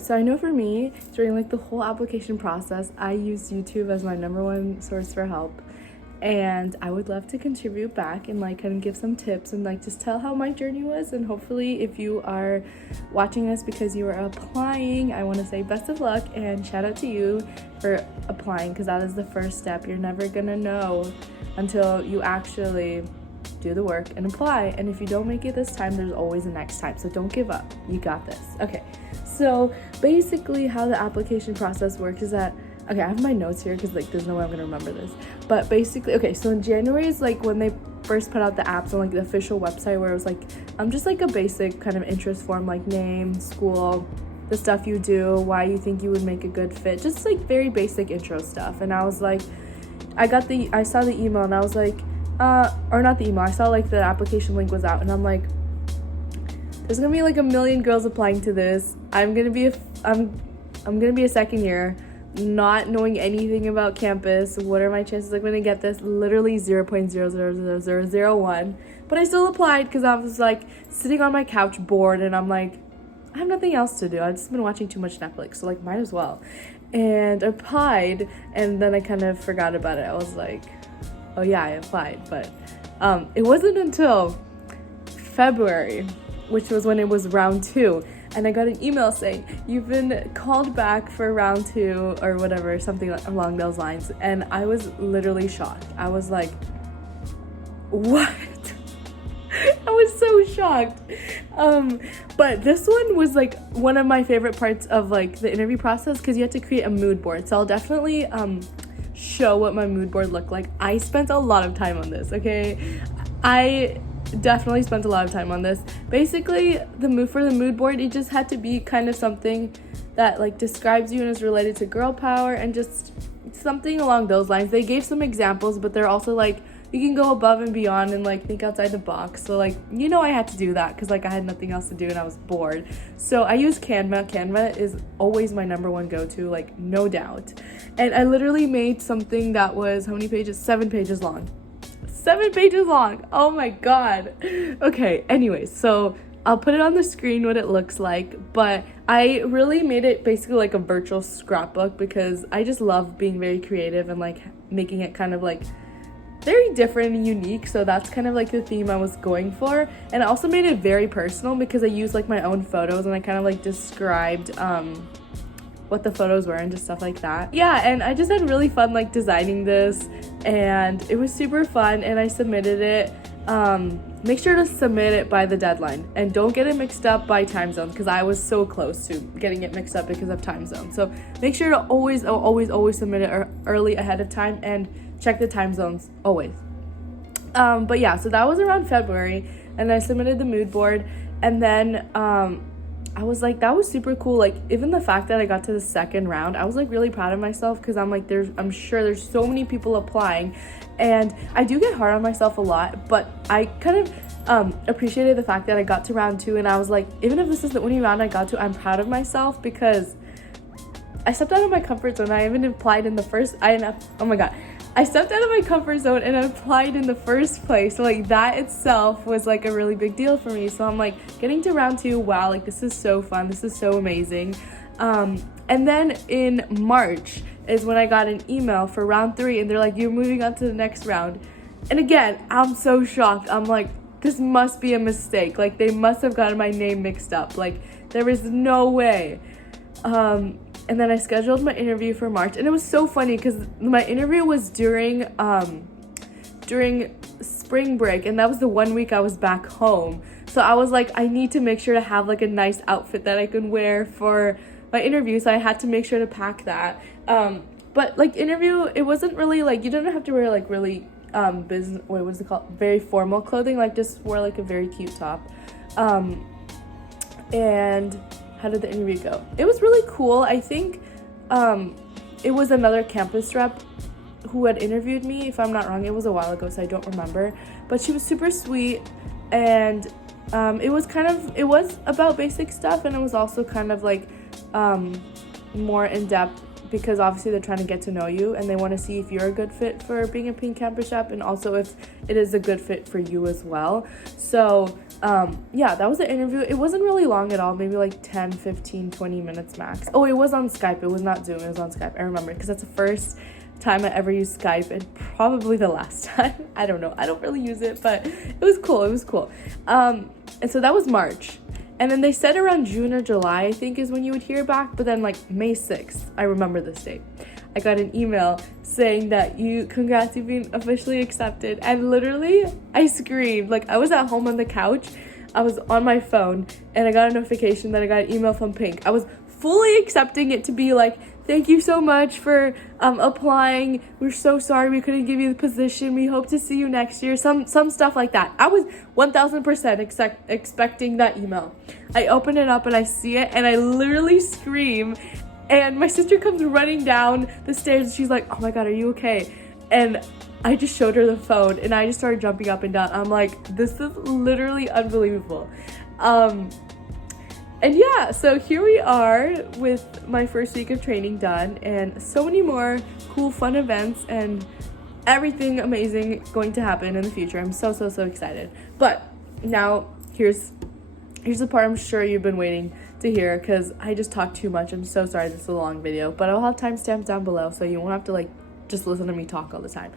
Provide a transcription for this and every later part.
Alright, so I know for me, during like the whole application process, I used YouTube as my #1 source for help. And I would love to contribute back and like kind of give some tips and like just tell how my journey was. And hopefully if you are watching this because you are applying, I want to say best of luck and shout out to you for applying, because that is the first step. You're never gonna know until you actually do the work and apply. And if you don't make it this time, there's always a next time. So don't give up. You got this. Okay, so basically how the application process works is that, okay, I have my notes here because like there's no way I'm gonna remember this. But basically, okay, so in January is like when they first put out the apps on like the official website, where it was like just like a basic kind of interest form, like name, school, the stuff you do, why you think you would make a good fit, just like very basic intro stuff. And I was like, I saw the email and I was like, or not the email, I saw like the application link was out and I'm like, there's gonna be like a million girls applying to this. I'm gonna be a second year, not knowing anything about campus. What are my chances I'm gonna get this? Literally 0.0000001. But I still applied because I was like sitting on my couch bored and I'm like, I have nothing else to do. I've just been watching too much Netflix, so like might as well. And I applied and then I kind of forgot about it. I was like, oh yeah, I applied. But it wasn't until February, which was when it was round 2. And I got an email saying, you've been called back for round 2 or whatever, something along those lines. And I was literally shocked. I was like, what? I was so shocked. But this one was like one of my favorite parts of like the interview process, because you had to create a mood board. So I'll definitely show what my mood board looked like. I spent a lot of time on this, okay? I definitely spent a lot of time on this. Basically, for the mood board, it just had to be kind of something that like describes you and is related to girl power and just something along those lines. They gave some examples, but they're also like, you can go above and beyond and like think outside the box. So like, I had to do that because like I had nothing else to do and I was bored. So I use Canva. Canva is always my #1 go-to, like no doubt. And I literally made something that was, how many pages? 7 pages long. 7 pages long. Oh my god. Okay, anyways, so I'll put it on the screen what it looks like, but I really made it basically like a virtual scrapbook because I just love being very creative and like making it kind of like very different and unique. So that's kind of like the theme I was going for. And I also made it very personal because I used like my own photos and I kind of like described what the photos were and just stuff like that. Yeah, and I just had really fun like designing this and it was super fun and I submitted it. Make sure to submit it by the deadline and don't get it mixed up by time zones, because I was so close to getting it mixed up because of time zone. So make sure to always submit it early ahead of time and check the time zones always. But yeah, so that was around February and I submitted the mood board, and then I was like, that was super cool. Like even the fact that I got to the second round, I was like really proud of myself, because I'm like, I'm sure there's so many people applying and I do get hard on myself a lot, but I kind of appreciated the fact that I got to round 2 and I was like, even if this is the only round I got to, I'm proud of myself because I stepped out of my comfort zone. I even applied in the first, I stepped out of my comfort zone and I applied in the first place. So like that itself was like a really big deal for me. So I'm like getting to round 2, wow, like this is so fun. This is so amazing. And then in March is when I got an email for round 3 and they're like, you're moving on to the next round. And again, I'm so shocked. I'm like, this must be a mistake. Like they must have gotten my name mixed up. Like there is no way. And then I scheduled my interview for March, and it was so funny because my interview was during spring break, and that was the 1 week I was back home. So I was like, I need to make sure to have like a nice outfit that I can wear for my interview, so I had to make sure to pack that. But like interview, it wasn't really like, you didn't have to wear like really very formal clothing, like just wear like a very cute top. And how did the interview go? It was really cool. I think it was another campus rep who had interviewed me, if I'm not wrong. It was a while ago, so I don't remember. But she was super sweet, and it was about basic stuff, and it was also kind of like more in-depth because obviously they're trying to get to know you and they want to see if you're a good fit for being a pink campus rep, and also if it is a good fit for you as well. So yeah, that was the interview. It wasn't really long at all, maybe like 10, 15, 20 minutes max. Oh, it was on Skype. It was not Zoom. It was on Skype. I remember, because that's the first time I ever used Skype, and probably the last time. I don't know. I don't really use it, but it was cool. It was cool. And so that was March. And then they said around June or July, I think, is when you would hear back. But then like May 6th, I remember this date, I got an email saying that congrats, you've been officially accepted. And literally I screamed. Like, I was at home on the couch, I was on my phone, and I got a notification that I got an email from Pink. I was fully accepting it to be like, thank you so much for applying. We're so sorry we couldn't give you the position. We hope to see you next year. Some stuff like that. I was 1000% expecting that email. I open it up and I see it and I literally scream. And my sister comes running down the stairs and she's like, oh my God, are you okay? And I just showed her the phone and I just started jumping up and down. I'm like, this is literally unbelievable. And yeah, so here we are with my first week of training done, and so many more cool, fun events and everything amazing going to happen in the future. I'm so excited. But now here's the part I'm sure you've been waiting to hear, because I just talked too much. I'm so sorry, this is a long video, but I'll have timestamps down below so you won't have to like just listen to me talk all the time.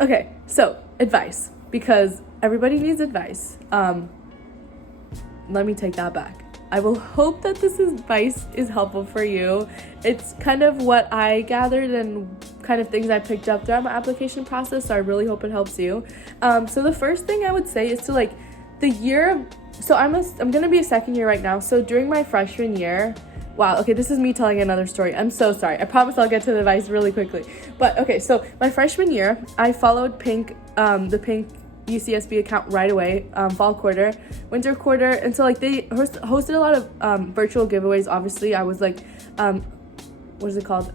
Okay, so advice, because everybody needs advice. Let me take that back. I will hope that this advice is helpful for you. It's kind of what I gathered and kind of things I picked up throughout my application process, so I really hope it helps you. So the first thing I would say is to like the year. So I'm gonna be a second year right now. So during my freshman year, wow, okay, this is me telling another story. I'm so sorry. I promise I'll get to the advice really quickly. But okay, so my freshman year, I followed Pink, the Pink UCSB account right away, fall quarter, winter quarter, and so like they hosted a lot of virtual giveaways. Obviously I was like, what is it called?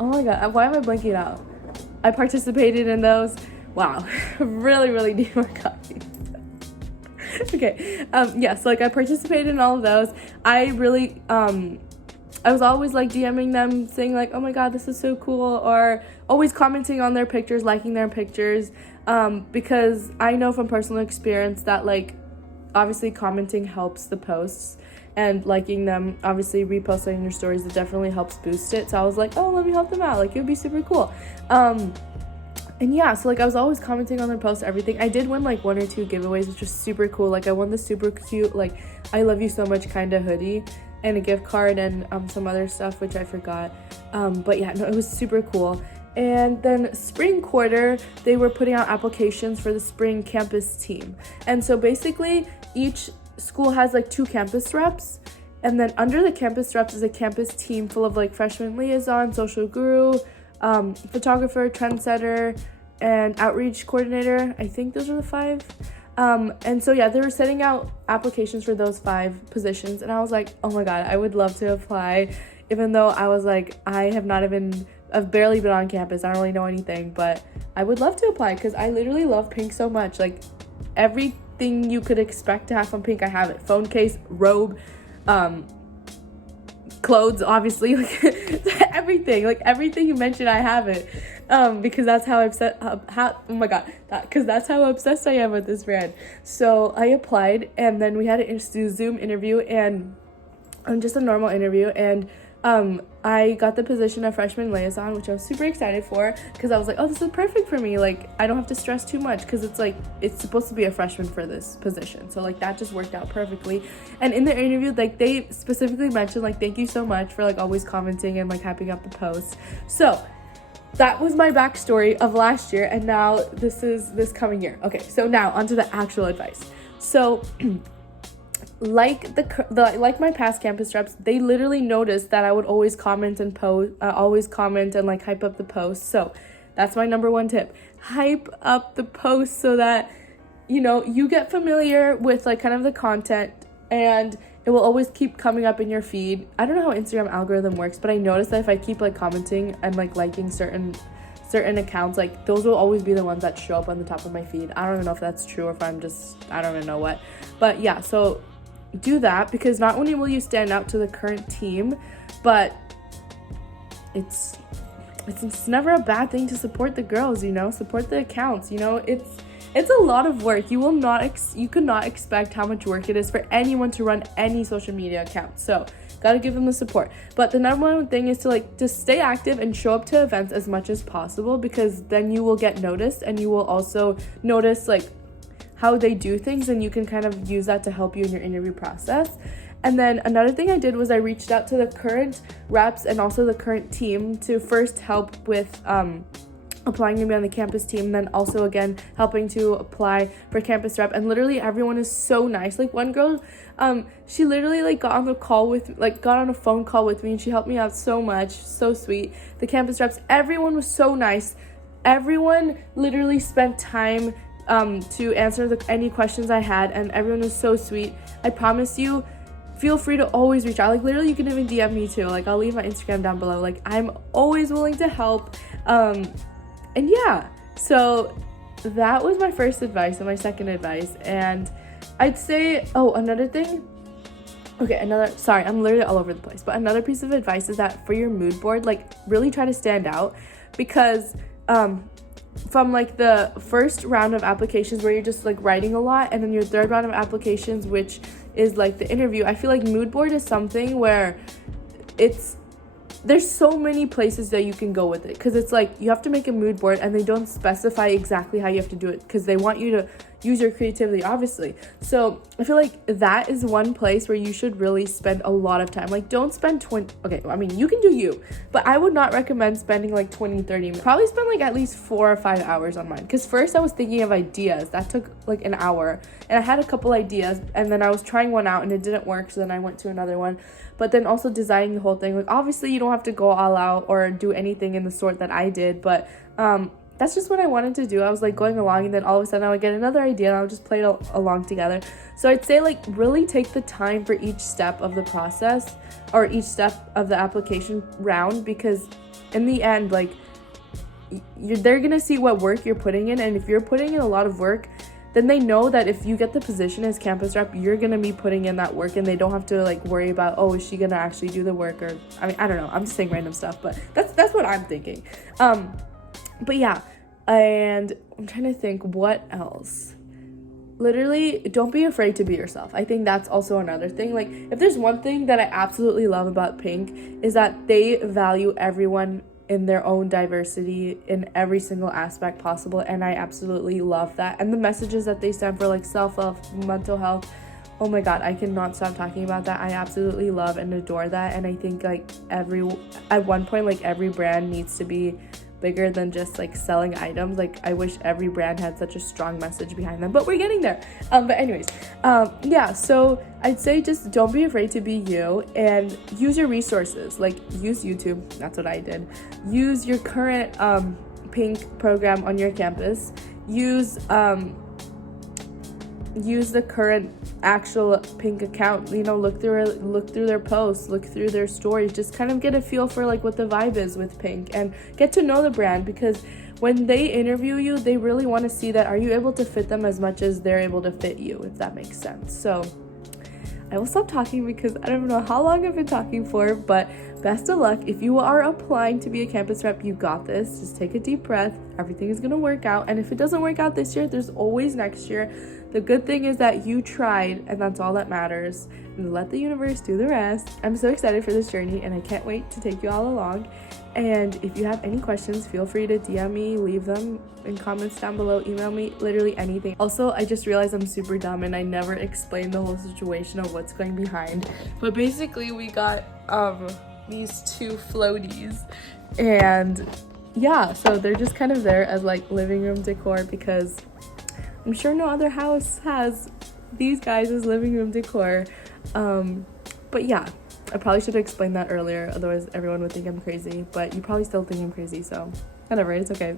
Oh my God, why am I blanking out? I participated in those. Wow, really need more coffee. Okay, yeah, so like I participated in all of those. I really I was always like DMing them saying like, oh my God, this is so cool, or always commenting on their pictures, liking their pictures, because I know from personal experience that like obviously commenting helps the posts, and liking them, obviously reposting your stories, it definitely helps boost it. So I was like, oh, let me help them out, like it would be super cool. And yeah, so like I was always commenting on their posts, everything. I did win like 1 or 2 giveaways, which was super cool. Like I won the super cute like I love you so much kinda hoodie, and a gift card, and some other stuff which I forgot. But yeah, no, it was super cool. And then spring quarter, they were putting out applications for the spring campus team. And so basically each school has like 2 campus reps, and then under the campus reps is a campus team full of like freshman liaison, social guru, photographer, trendsetter, and outreach coordinator. I think those are the 5. And so yeah, they were setting out applications for those 5 positions, and I was like, oh my God, I would love to apply, even though I was like, I've barely been on campus, I don't really know anything, but I would love to apply because I literally love Pink so much. Like everything you could expect to have from Pink, I have it. Phone case, robe, clothes, obviously, like everything you mentioned, I have it. Because that's how that's how obsessed I am with this brand. So I applied, and then we had a Zoom interview, and just a normal interview, and I got the position of freshman liaison, which I was super excited for, because I was like, oh, this is perfect for me. Like I don't have to stress too much, because it's supposed to be a freshman for this position, so like that just worked out perfectly. And in the interview, like they specifically mentioned like, thank you so much for like always commenting and like hyping up the posts. So that was my backstory of last year, and now this is this coming year. Okay, so now onto the actual advice. So like like my past campus reps, they literally noticed that I would always comment and like hype up the post. So that's my number 1 tip: hype up the post so that you get familiar with like kind of the content, and it will always keep coming up in your feed. I don't know how Instagram algorithm works, but I noticed that if I keep like commenting and like liking certain accounts, like those will always be the ones that show up on the top of my feed. I don't even know if that's true, or if I don't even know what. But yeah, so do that, because not only will you stand out to the current team, but it's never a bad thing to support the girls, you know, support the accounts, you know. It's a lot of work. You could not expect how much work it is for anyone to run any social media account. So gotta give them the support. But the number one thing is to like just stay active and show up to events as much as possible, because then you will get noticed, and you will also notice like how they do things, and you can kind of use that to help you in your interview process. And then another thing I did was I reached out to the current reps and also the current team to first help with applying to be on the campus team, then also again helping to apply for campus rep. And literally everyone is so nice. Like one girl, she literally like got on a phone call with me, and she helped me out so much, so sweet. The campus reps, everyone was so nice. Everyone literally spent time to answer any questions I had, and everyone was so sweet. I promise you, feel free to always reach out. Like literally you can even DM me too. Like I'll leave my Instagram down below. Like I'm always willing to help. And yeah, so that was my first advice and my second advice. And I'd say, another thing. Sorry, I'm literally all over the place. But another piece of advice is that for your mood board, like really try to stand out, because from like the first round of applications where you're just like writing a lot, and then your third round of applications, which is like the interview, I feel like mood board is something where there's so many places that you can go with it, because it's like you have to make a mood board and they don't specify exactly how you have to do it, because they want you to use your creativity, obviously. So I feel like that is one place where you should really spend a lot of time. Like don't spend you can do you, but I would not recommend spending like 20-30 minutes. Probably spend like at least 4 or 5 hours on mine, because first I was thinking of ideas. That took like an hour, and I had a couple ideas, and then I was trying one out and it didn't work, so then I went to another one. But then also designing the whole thing. Like obviously you don't have to go all out or do anything in the sort that I did, but that's just what I wanted to do. I was like going along, and then all of a sudden I would get another idea and I would just play it along together. So I'd say like really take the time for each step of the process, or each step of the application round, because in the end, like they're gonna see what work you're putting in, and if you're putting in a lot of work, then they know that if you get the position as campus rep, you're gonna be putting in that work, and they don't have to like worry about, is she gonna actually do the work? Or I don't know, I'm just saying random stuff, but that's what I'm thinking. But yeah, and I'm trying to think what else. Literally, don't be afraid to be yourself. I think that's also another thing. Like if there's one thing that I absolutely love about Pink, is that they value everyone in their own diversity in every single aspect possible, and I absolutely love that. And the messages that they stand for, like self-love, mental health, oh my god, I cannot stop talking about that. I absolutely love and adore that. And I think like at one point, like every brand needs to be bigger than just like selling items. Like I wish every brand had such a strong message behind them, but we're getting there. But anyways, yeah, so I'd say just don't be afraid to be you, and use your resources. Like use YouTube, that's what I did. Use your current Pink program on your campus. Use the current actual Pink account, you know, look through their posts, look through their stories, just kind of get a feel for like what the vibe is with Pink, and get to know the brand, because when they interview you, they really want to see that are you able to fit them as much as they're able to fit you, if that makes sense. So I will stop talking because I don't know how long I've been talking for, but best of luck. If you are applying to be a campus rep, you got this. Just take a deep breath. Everything is going to work out. And if it doesn't work out this year, there's always next year. The good thing is that you tried, and that's all that matters. And let the universe do the rest. I'm so excited for this journey, and I can't wait to take you all along. And if you have any questions, feel free to DM me, leave them in comments down below, email me, literally anything. Also, I just realized I'm super dumb and I never explained the whole situation of what's going behind. But basically we got these two floaties, and yeah, so they're just kind of there as like living room decor, because I'm sure no other house has these guys as living room decor. But yeah, I probably should have explained that earlier, otherwise everyone would think I'm crazy, but you probably still think I'm crazy, so whatever, it's okay.